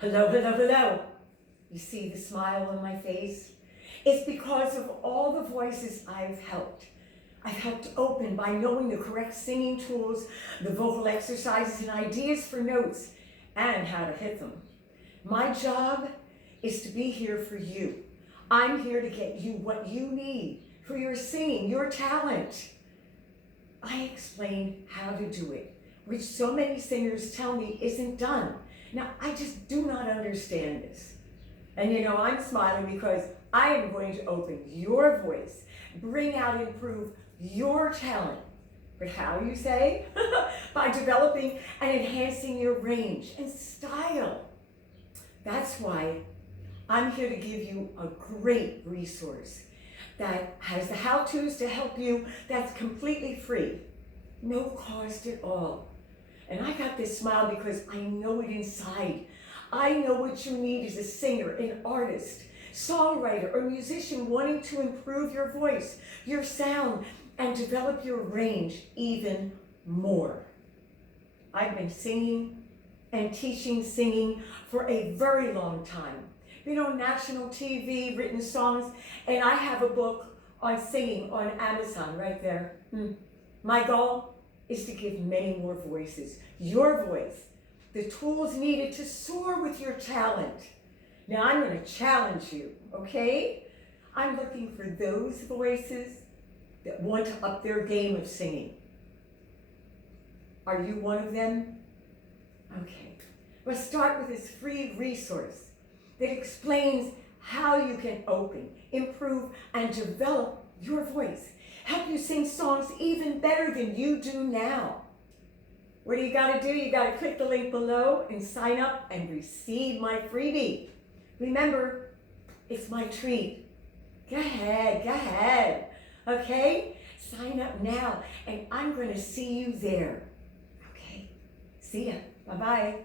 Hello, hello, hello. You see the smile on my face? It's because of all the voices I've helped. I've helped open by knowing the correct singing tools, the vocal exercises and ideas for notes, and how to hit them. My job is to be here for you. I'm here to get you what you need for your singing, your talent. I explain how to do it, which so many singers tell me isn't done. Now, I just do not understand this. And I'm smiling because I am going to open your voice, bring out and improve your talent. But how, you say? By developing and enhancing your range and style. That's why I'm here to give you a great resource that has the how-tos to help you, that's completely free, no cost at all. And I got this smile because I know it inside. I know what you need as a singer, an artist, songwriter, or musician wanting to improve your voice, your sound, and develop your range even more. I've been singing and teaching singing for a very long time. National TV, written songs, and I have a book on singing on Amazon right there. My goal is to give many more voices, your voice, the tools needed to soar with your talent. Now I'm going to challenge you, okay? I'm looking for those voices that want to up their game of singing. Are you one of them? Okay. Let's start with this free resource that explains how you can open, improve, and develop your voice. Help you sing songs even better than you do now. What do? You gotta click the link below and sign up and receive my freebie. Remember, it's my treat. Go ahead, okay? Sign up now, and I'm gonna see you there, okay? See ya, bye-bye.